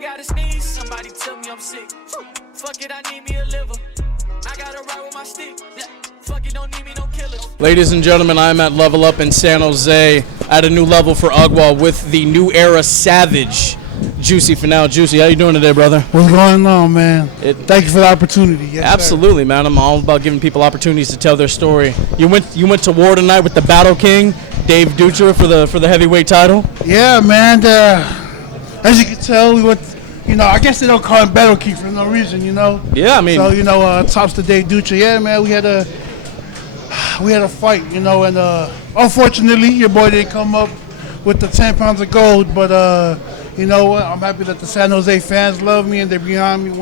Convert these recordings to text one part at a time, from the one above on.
gotta sneeze, somebody tell me I'm sick. Fuck it, I need me a liver. I gotta ride with my stick. Fuck it, don't need me no killers. Ladies and gentlemen, I'm at Level Up in San Jose at a new level for Ugwa with the new era Savage, Juicy Finau. Juicy, how you doing today, brother? What's going on, man? Thank you for the opportunity. Yes, absolutely, sir. man. I'm all about giving people opportunities to tell their story. You went to war tonight with the Battle King, Dave Dutra, for the heavyweight title. Yeah, man. As you can tell, we went. I guess they don't call him Battle King for no reason, Yeah, I mean. So tops to Dave Dutra. Yeah, man. We had a fight, and unfortunately, your boy didn't come up with the 10 pounds of gold, but. You know what? I'm happy that the San Jose fans love me and they're behind me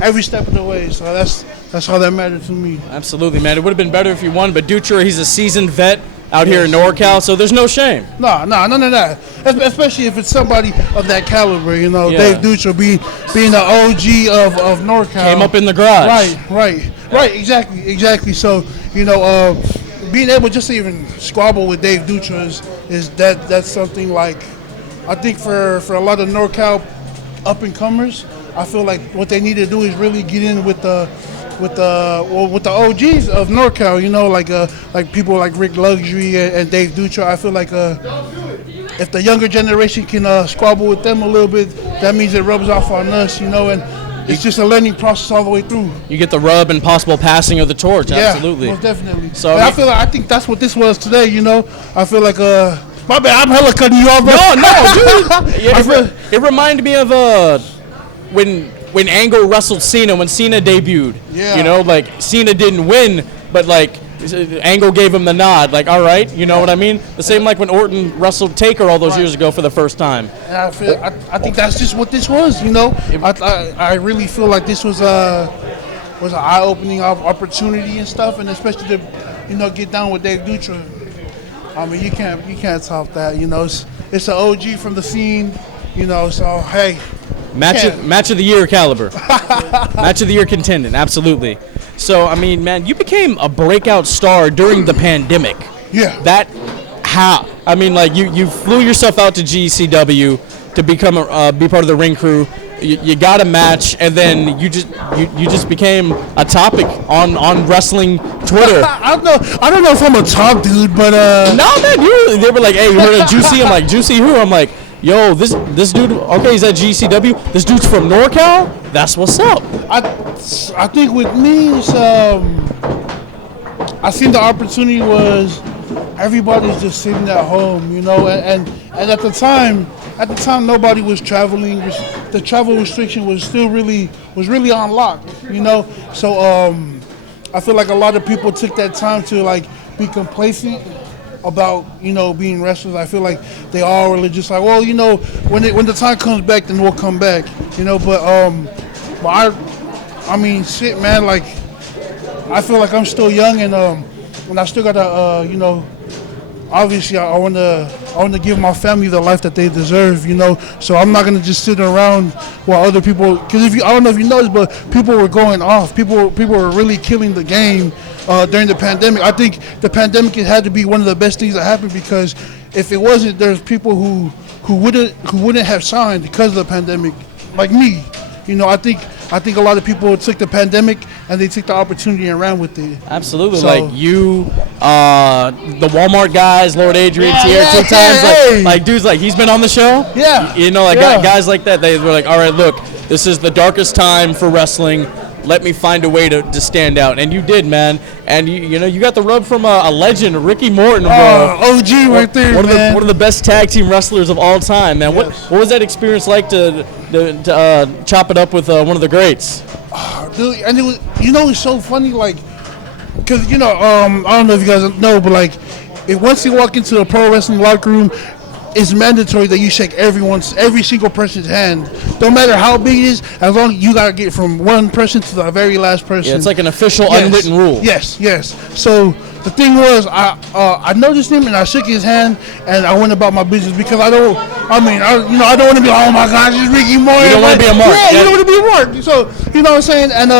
every step of the way. So that's all that matters to me. Absolutely, man. It would have been better if you won, but Dutra, he's a seasoned vet out here in NorCal, so there's no shame. No, none of that. Especially if it's somebody of that caliber, Yeah. Dave Dutra being the OG of NorCal. Came up in the garage. Right. Exactly. So, being able just to even squabble with Dave Dutra that's something like. I think for a lot of NorCal up-and-comers, I feel like what they need to do is really get in with the OGs of NorCal, like people like Rik Luxury and Dave Dutra. I feel like if the younger generation can squabble with them a little bit, that means it rubs off on us, and it's just a learning process all the way through. You get the rub and possible passing of the torch, absolutely. Yeah, most definitely. So I think that's what this was today, I feel like my bad, I'm hella cutting you off. No, dude. It reminded me of when Angle wrestled Cena when Cena debuted. Yeah. Cena didn't win, but Angle gave him the nod. All right, you know what I mean? The same like when Orton wrestled Taker all those years ago for the first time. And I think that's just what this was. I really feel like this was an eye-opening opportunity and stuff, and especially to get down with Dave Dutra. I mean, you can't top that. It's an OG from the scene. So hey, match of the year caliber, match of the year contendant, absolutely. So I mean, man, you became a breakout star during the pandemic. Yeah. How? I mean, you flew yourself out to GCW to become be part of the ring crew. You got a match, and then you just became a topic on wrestling Twitter. I don't know if I'm a top dude, but no, man, they were like, "Hey, you heard of Juicy?" I'm like, "Juicy who?" I'm like, "Yo, this dude. Okay, he's at GCW. This dude's from NorCal. That's what's up." I think with me, I think the opportunity was everybody's just sitting at home, and at the time. Nobody was traveling. The travel restriction was still really on lock, So I feel like a lot of people took that time to be complacent about being wrestlers. I feel like they all were just like, well, when the time comes back, then we'll come back, But I mean, shit, man. I feel like I'm still young and I still gotta obviously, I want to give my family the life that they deserve, So I'm not gonna just sit around while other people. Because I don't know if you noticed, but people were going off. People were really killing the game during the pandemic. I think the pandemic had to be one of the best things that happened because if it wasn't, there's people who wouldn't have signed because of the pandemic, like me. I think a lot of people took the pandemic and they took the opportunity and ran with it. Absolutely, so, the Walmart guys, Lord Adrian's here 2 times. Hey. Dudes, he's been on the show. Yeah, guys like that. They were like, all right, look, this is the darkest time for wrestling. Let me find a way to stand out, and you did, man. And you got the rub from a legend, Ricky Morton, bro. OG right there, man. One of the best tag team wrestlers of all time, man. Yes. What was that experience like to chop it up with one of the greats? Dude, and it was, it's so funny, because I don't know if you guys know, but once you walk into the pro wrestling locker room, it's mandatory that you shake every single person's hand, no matter how big it is. As long as you gotta get from one person to the very last person. Yeah, it's like an official unwritten rule. Yes. So the thing was, I noticed him and I shook his hand and I went about my business because I don't want to be like, oh my gosh, it's Ricky Morton. You don't want to be a mark. Yeah, you don't want to be a mark. So you know what I'm saying? And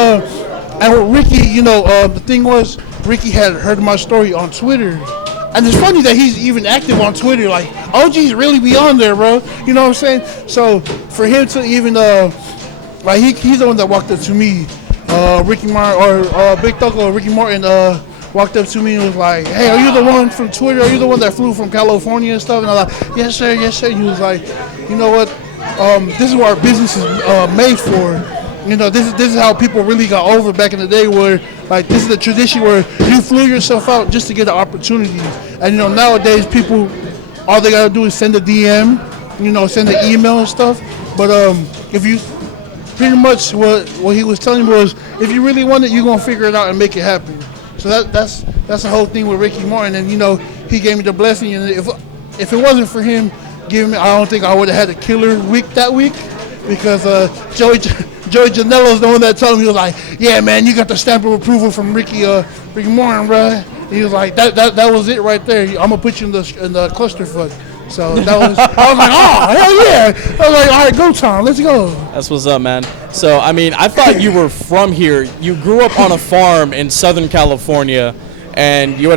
with Ricky, the thing was, Ricky had heard my story on Twitter. And it's funny that he's even active on Twitter. Like, OG's really be on there, bro. You know what I'm saying? So for him to even like he's the one that walked up to me, Ricky Morton or Big Toko, Ricky Morton walked up to me and was like, "Hey, are you the one from Twitter? Are you the one that flew from California and stuff?" And I was like, "Yes, sir, yes, sir." He was like, "You know what? This is what our business is made for. You know, this is how people really got over back in the day. Where like this is the tradition where you flew yourself out just to get an opportunity. And you know, nowadays people, all they gotta do is send a DM, you know, send an email and stuff. But if you pretty much what he was telling me was, if you really want it, you're gonna figure it out and make it happen. So that's the whole thing with Ricky Morton. And you know, he gave me the blessing. And if it wasn't for him giving me, I don't think I would have had a killer week that week, because Joey Janela's the one that told me, he was like, "Yeah, man, you got the stamp of approval from Ricky Morton, bro." He was like, that was it right there. I'm gonna put you in the clusterfuck. So that was, I was like, "Oh, hell yeah!" I was like, "All right, go, Tom, let's go." That's what's up, man. So I mean, I thought you were from here. You grew up on a farm in Southern California, and you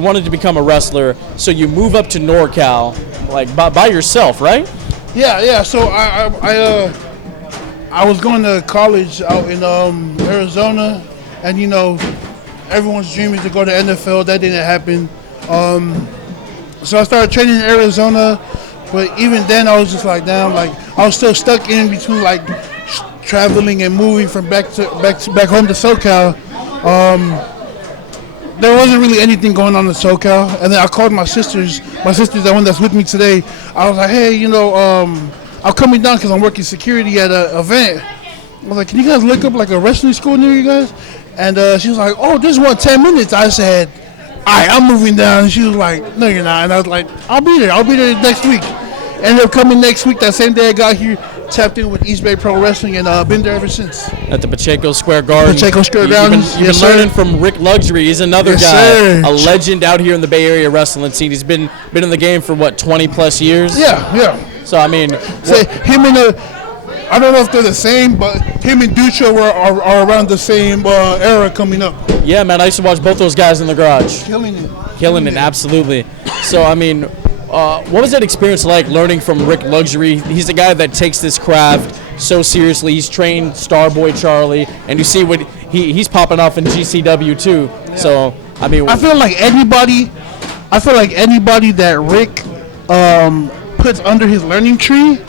wanted to become a wrestler. So you move up to NorCal, like by yourself, right? Yeah. So I was going to college out in Arizona, and you know, everyone's dream is to go to NFL. That didn't happen. So I started training in Arizona, but even then I was just like, damn, like I was still stuck in between like traveling and moving from back home to SoCal. There wasn't really anything going on in SoCal, and then I called my sisters. My sister's the one that's with me today. I was like, "Hey, you know, I'm coming down because I'm working security at an event." I was like, "Can you guys look up like a wrestling school near you guys?" And she was like, "Oh, there's one 10 minutes." I said, "All right, I'm moving down." And she was like, "No, you're not." And I was like, I'll be there next week." Ended up coming next week. That same day I got here, tapped in with East Bay Pro Wrestling, and been there ever since. At the Pacheco Square Garden. Pacheco Square Garden. You've been learning from Rik Luxury. He's another guy, sir. A legend out here in the Bay Area wrestling scene. He's been in the game for what, 20 plus years? Yeah. So I mean, him and I don't know if they're the same, but him and Dutra are around the same era coming up. Yeah, man, I used to watch both those guys in the garage. Killing it, absolutely. So I mean, what was that experience like learning from Rik Luxury? He's a guy that takes this craft so seriously. He's trained Starboy Charlie, and you see what he's popping off in GCW too. Yeah. So I mean, I feel like anybody that Rik puts under his learning tree,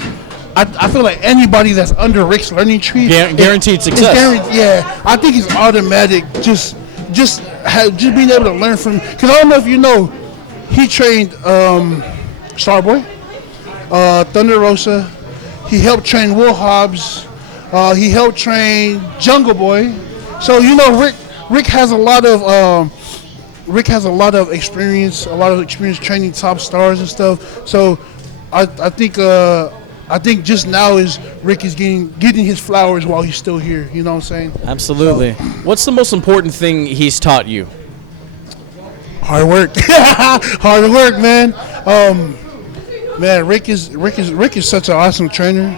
I feel like anybody that's under Rik's learning tree, guaranteed success. Yeah, I think it's automatic. Just being able to learn from, because I don't know if you know, he trained Starboy, Thunder Rosa. He helped train Will Hobbs. He helped train Jungle Boy. So you know, Rik has a lot of experience, training top stars and stuff. So I think just now is Rik is getting his flowers while he's still here. You know what I'm saying? Absolutely. So, what's the most important thing he's taught you? Hard work. Hard work, man. Man, Rik is such an awesome trainer.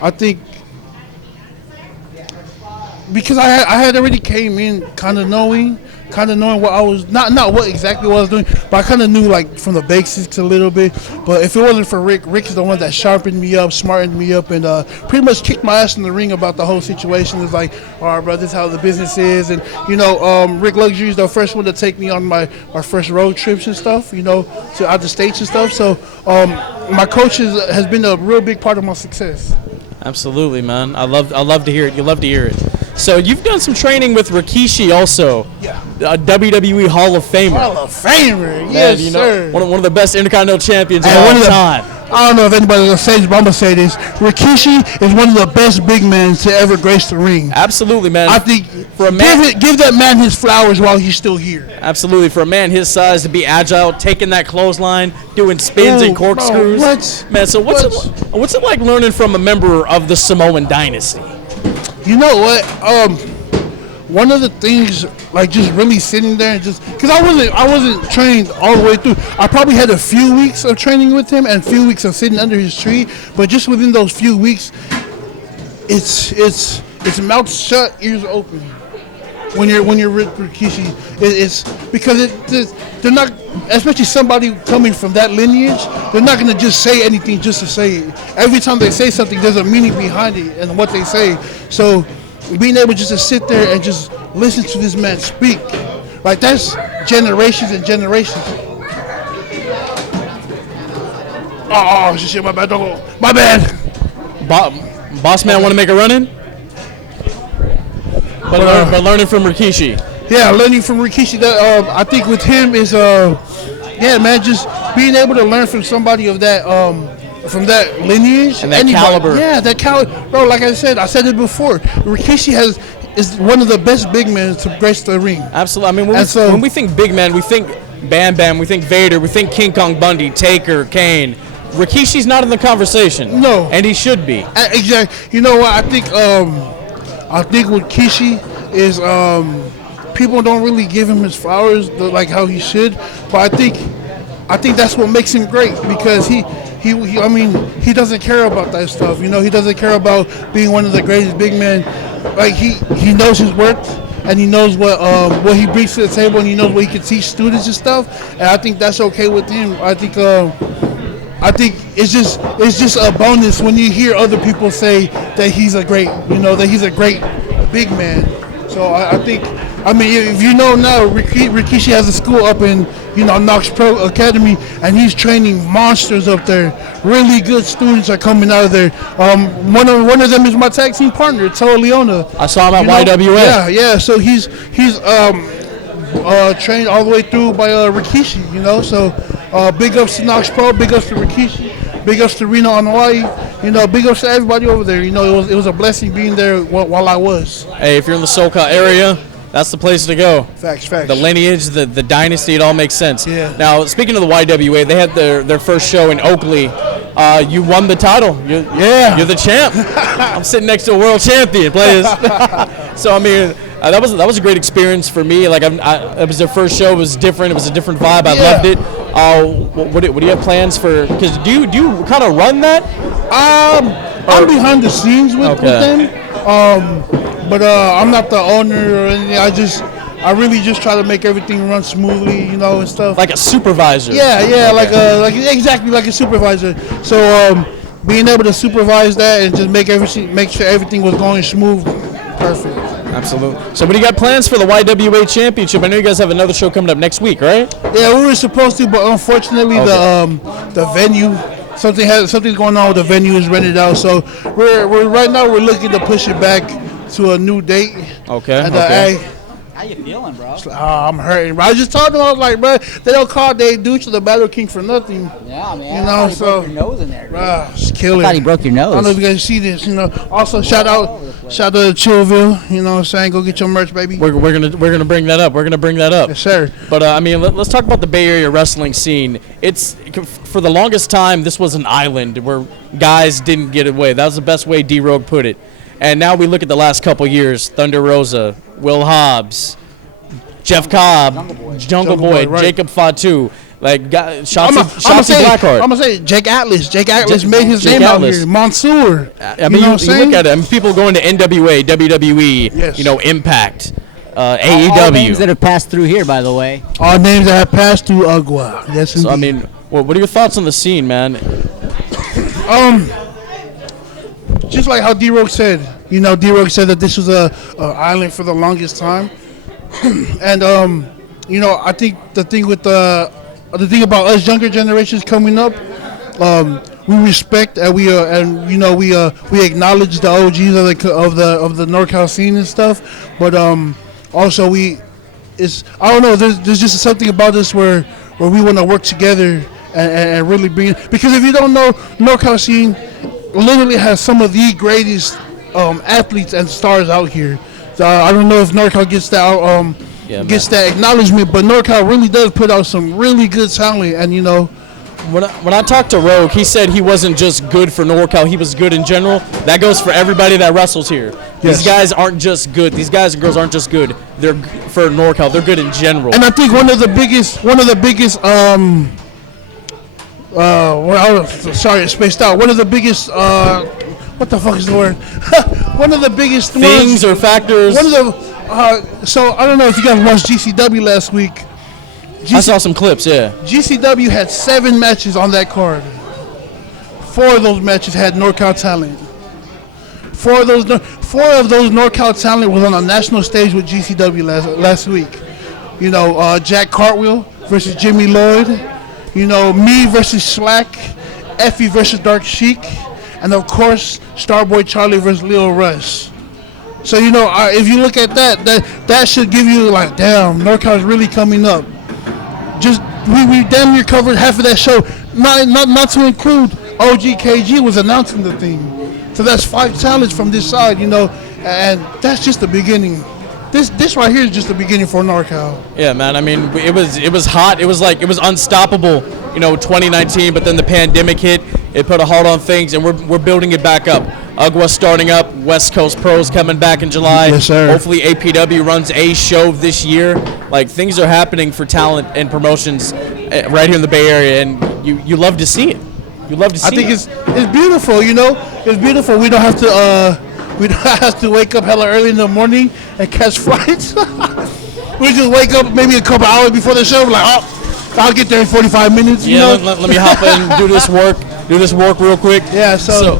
I think because I had already came in kind of knowing what I was not what exactly what I was doing, but I kind of knew like from the basics a little bit. But if it wasn't for Rik is the one that sharpened me up, smartened me up, and pretty much kicked my ass in the ring about the whole situation. It's like, all right, bro, this is how the business is, and you know, Rik Luxury is the first one to take me on our first road trips and stuff, you know, to out the states and stuff. So my coach has been a real big part of my success. Absolutely, man. I love to hear it. You love to hear it. So you've done some training with Rikishi also. Yeah. A WWE Hall of Famer. Hall of Famer, yes, sir. One of the best Intercontinental champions of all time. I don't know if anybody's going to say this, but I'm going to say this. Rikishi is one of the best big men to ever grace the ring. Absolutely, man. I think for a man, give that man his flowers while he's still here. Absolutely. For a man his size to be agile, taking that clothesline, doing spins and corkscrews. What? Man, so what's it like learning from a member of the Samoan Dynasty? You know what? One of the things, like just really sitting there and just, because I wasn't trained all the way through. I probably had a few weeks of training with him and a few weeks of sitting under his tree, but just within those few weeks, it's mouth shut, ears open. when you're with Rikishi. It's because they're not, especially somebody coming from that lineage. They're not gonna just say anything just to say it. Every time they say something, there's a meaning behind it and what they say. So being able just to sit there and just listen to this man speak, like that's generations and generations. Oh shit! My bad, Toko. My bad. Boss man want to make a run in? But learning from Rikishi. Yeah, learning from Rikishi. That I think with him is yeah, man, just being able to learn from somebody of that from that lineage and that caliber. Yeah, that caliber, bro. Like I said it before. Rikishi is one of the best big men to grace the ring. Absolutely. I mean, when we think big man, we think Bam Bam, we think Vader, we think King Kong Bundy, Taker, Kane. Rikishi's not in the conversation. No, and he should be. Exactly. You know what? I think with Kishi is people don't really give him his flowers like how he should, but I think that's what makes him great because he I mean he doesn't care about that stuff. You know, he doesn't care about being one of the greatest big men. Like he knows his worth and he knows what he brings to the table and he knows what he can teach students and stuff. And I think that's okay with him. I think it's just a bonus when you hear other people say that he's a great big man. So I think, I mean, if you know now, Rikishi has a school up in, Knox Pro Academy, and he's training monsters up there. Really good students are coming out of there. One of them is my tag team partner, Toa Leona. I saw him at YWA. Yeah. So he's trained all the way through by Rikishi. So big ups to Knox Pro, big ups to Rikishi, big ups to Reno on Hawaii. Big ups to everybody over there. It was a blessing being there while I was. Hey, if you're in the SoCal area, that's the place to go. Facts. The lineage, the dynasty, it all makes sense. Yeah. Now, speaking of the YWA, they had their first show in Oakley. You won the title. You're the champ. I'm sitting next to a world champion, players. So, I mean, that was a great experience for me. Like, it was their first show. It was different. It was a different vibe. I loved it. What do you have plans for? Because do you kind of run that? I'm behind the scenes with them. But I'm not the owner or anything. I really just try to make everything run smoothly, and stuff. Like a supervisor. Yeah, okay. Exactly like a supervisor. So being able to supervise that and just make sure everything was going smooth, perfect. Absolutely. So, what do you got plans for the YWA Championship? I know you guys have another show coming up next week, right? Yeah, we were supposed to, but unfortunately, the venue. Something's going on with the venue is rented out. So we're right now we're looking to push it back to a new date. Okay. And how you feeling, bro? I'm hurting, bro. I just told them, I was like, bro, they don't call Dave Duch the Battle King for nothing. Yeah, man. I thought he broke your nose in there. Bro, it's killing. I thought he broke your nose. I don't know if you guys see this. Also shout out to Chillville. You know what I'm saying? Go get your merch, baby. We're gonna bring that up. We're gonna bring that up. Yes, sir. But I mean, let's talk about the Bay Area wrestling scene. It's for the longest time this was an island where guys didn't get away. That was the best way D-Rogue put it. And now we look at the last couple years: Thunder Rosa, Will Hobbs, Jeff Cobb, Jungle Boy, right. Jacob Fatu, like Shotzi Blackheart. I'm gonna say Jake Atlas. Jake Atlas made his name out here. Mansoor. I mean, you look at it. I mean, people going to NWA, WWE, yes. Impact, AEW. All names that have passed through here, by the way. All names that have passed through Agua. Yes, indeed. So I mean, what are your thoughts on the scene, man? Just like how D-Rogue said, D-Rogue said that this was a island for the longest time. And I think the thing about us younger generations coming up, we respect and we acknowledge the OGs of the NorCal scene and stuff, but also I don't know, there's just something about us where we want to work together and really bring it, because if you don't know, NorCal scene literally has some of the greatest athletes and stars out here. I don't know if NorCal gets that acknowledgement, but NorCal really does put out some really good talent. And when I talked to Rogue, he said he wasn't just good for NorCal; he was good in general. That goes for everybody that wrestles here. Yes. These guys aren't just good. These guys and girls aren't just good. They're for NorCal. They're good in general. And I think one of the biggest. Sorry, I spaced out. One of the biggest. What the fuck is the word? One of the biggest things or factors. So I don't know if you guys watched GCW last week. I saw some clips, yeah. GCW had 7 matches on that card. 4 of those matches had NorCal talent. 4 of those NorCal talent was on a national stage with GCW last week. You know, Jack Cartwheel versus Jimmy Lloyd. You know, me versus Slack. Effie versus Dark Sheik. And of course, Starboy Charlie versus Lil Russ. So, you know, if you look at that should give you like, damn, NorCal's really coming up. Just we damn near covered half of that show. Not to include OGKG was announcing the thing. So that's 5 talents from this side, you know, and that's just the beginning. This right here is just the beginning for NorCal. Yeah, man. I mean, it was hot. It was unstoppable, you know, 2019. But then the pandemic hit. It put a halt on things, and we're building it back up. UGWA starting up. West Coast Pros coming back in July. Yes, sir. Hopefully APW runs a show this year. Like, things are happening for talent and promotions right here in the Bay Area, and you love to see it. You love to see it. I think it's beautiful, you know. It's beautiful. We don't have to wake up hella early in the morning and catch flights. We just wake up maybe a couple hours before the show. We're like, oh, I'll get there in 45 minutes. You know? Let me hop in and do this work real quick. Yeah, so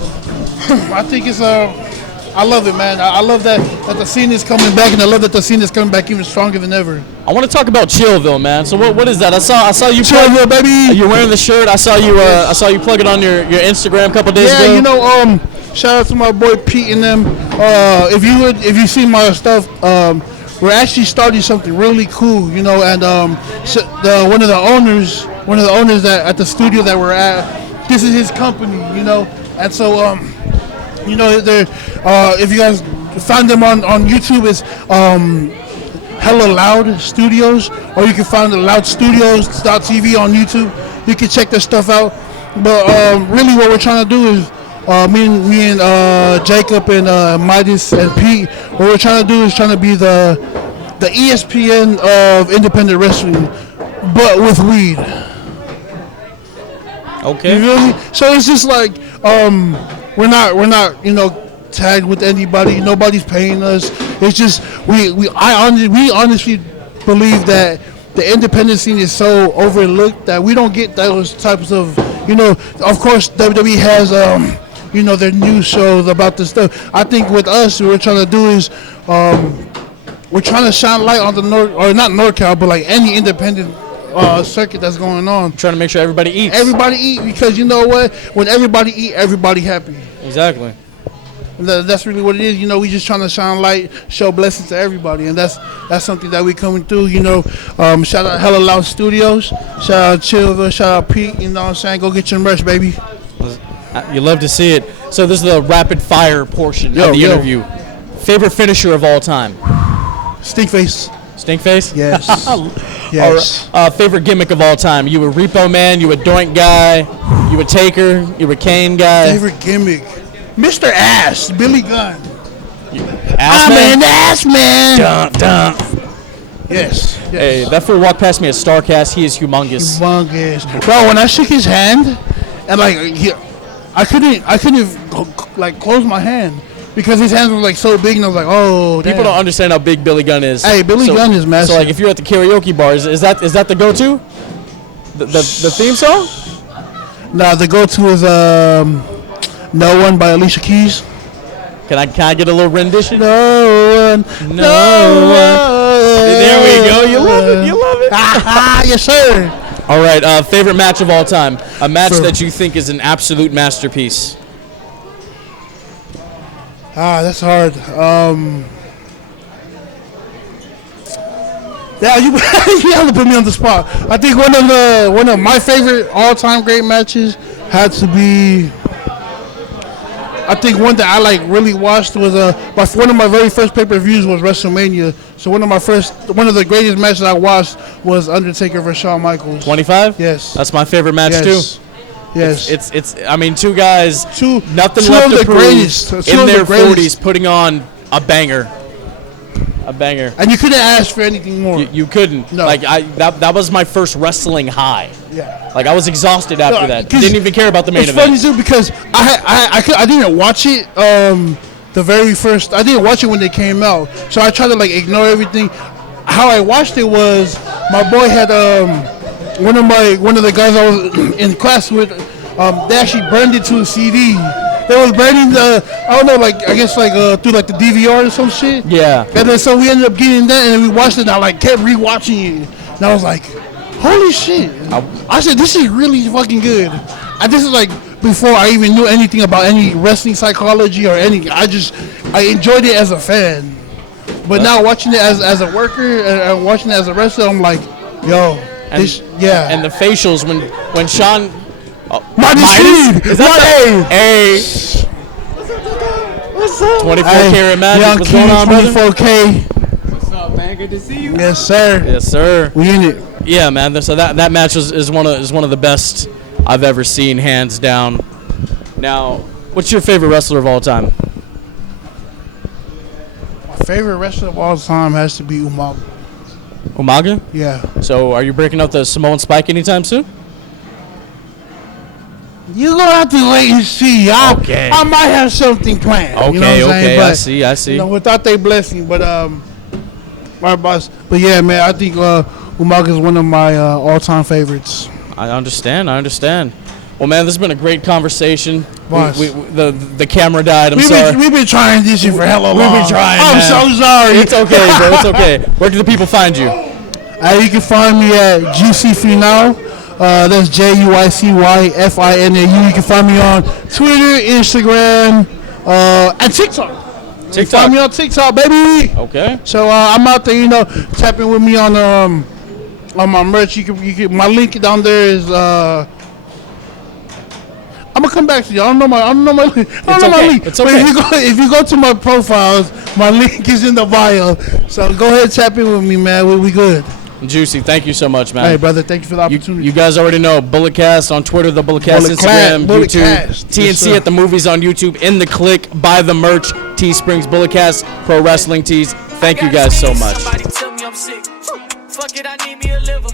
I think it's I love it, man. I love that the scene is coming back, and I love that the scene is coming back even stronger than ever. I want to talk about Chillville, man. So what is that? I saw you. Chillville, baby. You're wearing the shirt. I saw you plug it on your Instagram a couple days ago. Yeah, you know, shout out to my boy Pete and them. If you see my stuff, we're actually starting something really cool, you know. And one of the owners that at the studio that we're at, this is his company, you know. And so you know, if you guys find them on YouTube, it's Hella Loud Studios, or you can find the loudstudios.tv on YouTube. You can check their stuff out. But really what we're trying to do is, me and Jacob and Midas and Pete, what we're trying to do is trying to be the ESPN of independent wrestling, but with weed. Okay. You feel me? So it's just like, we're not, you know, tagged with anybody. Nobody's paying us. It's just we honestly believe that the independent scene is so overlooked that we don't get those types of, you know. Of course, WWE has you know, their news shows about this stuff. I think with us, what we're trying to do is we're trying to shine light on the not NorCal, but like any independent circuit that's going on. Trying to make sure everybody eats. Everybody eat, because you know what? When everybody eat, everybody happy. Exactly. That's really what it is. You know, we just trying to shine light, show blessings to everybody, and that's something that we coming through. You know, shout out Hella Loud Studios, shout out Chillville, shout out Pete. You know what I'm saying? Go get your merch, baby. You love to see it. So this is the rapid fire portion of the interview. Favorite finisher of all time? Stinkface. Stinkface? Yes. Yes. Right. Favorite gimmick of all time? You a Repo Man? You a Doink guy? You a Taker? You a Kane guy? Favorite gimmick? Mr. Ass, Billy Gunn. Ass man? An ass man. Dun, dun. Yes. Hey, that fool walked past me at StarCast. He is humongous. Bro, when I shook his hand, and like I couldn't like close my hand because his hands were like so big, and I was like, oh. People don't understand how big Billy Gunn is. Hey, Billy Gunn is massive. So like, if you're at the karaoke bars, is that the go-to? The theme song? Nah, the go-to is No One by Alicia Keys. Can I get a little rendition? No one. There we go. You love it. Yes, sir. All right. Favorite match of all time? A match that you think is an absolute masterpiece. That's hard. Yeah, you have to put me on the spot. I think one of my favorite all-time great matches had to be. I think one that I like really watched was one of my very first pay-per-views was WrestleMania. So one of the greatest matches I watched was Undertaker versus Shawn Michaels. 25? Yes. That's my favorite match too. Yes. It's I mean, two guys, nothing two left of to the prove, greatest. in their 40s, putting on a banger. A banger. And you couldn't ask for anything more. You couldn't. No. Like that was my first wrestling high. Yeah. Like I was exhausted after that. Didn't even care about the main event. It's funny too because I didn't watch it the very first. I didn't watch it when they came out, so I tried to like ignore everything. How I watched it was my boy had one of the guys I was in class with. They actually burned it to a CD. They was burning I don't know, like I guess like through like the DVR or some shit. Yeah. And then so we ended up getting that, and then we watched it. And I like kept rewatching it, and I was like, holy shit! I said this is really fucking good. And this is like before I even knew anything about any wrestling psychology or anything. I enjoyed it as a fan. But now watching it as a worker and watching it as a wrestler, I'm like, yo, yeah. And the facials when Sean. Mighty Is that hey. What's up? 24 karat magic. Young What's going on, brother? 24K. What's up, man? Good to see you. Yes, sir. Yes, sir. We in it. Yeah, man. So that match is one of the best I've ever seen, hands down. Now, what's your favorite wrestler of all time? My favorite wrestler of all time has to be Umaga. Umaga? Yeah. So, are you breaking up the Samoan Spike anytime soon? You're going to have to wait and see. I might have something planned. Okay, you know what I'm saying? okay. I see. You know, without their blessing. But, my boss. But, yeah, man, I think Umaga is one of my all-time favorites. I understand. Well, man, this has been a great conversation. Boss. The camera died. I'm sorry. We've been trying this shit for hella long. We've been trying, I'm man. so sorry. It's okay, bro. It's okay. Where can the people find you? You can find me at GC Finau. That's JUICYFINAU. You can find me on Twitter, Instagram, and TikTok. You can find me on TikTok, baby. Okay. So I'm out there, tapping with me on my merch. You can my link down there is. I'm gonna come back to you. I don't know my link. It's okay. But if you go to my profiles, my link is in the bio. So go ahead, tap in with me, man. We good. Juicy, thank you so much, man. Hey, brother, thank you for the opportunity. You guys already know Bulletcast on Twitter, the Bulletcast Instagram, YouTube, TNC at the movies on YouTube, in the click, buy the merch, Teesprings, Bulletcast, Pro Wrestling Tees. Thank you guys so much. Somebody tell me I'm sick. Fuck it, I need me a liver.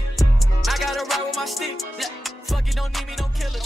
I gotta ride with my stick. Fuck it, don't need me no killer.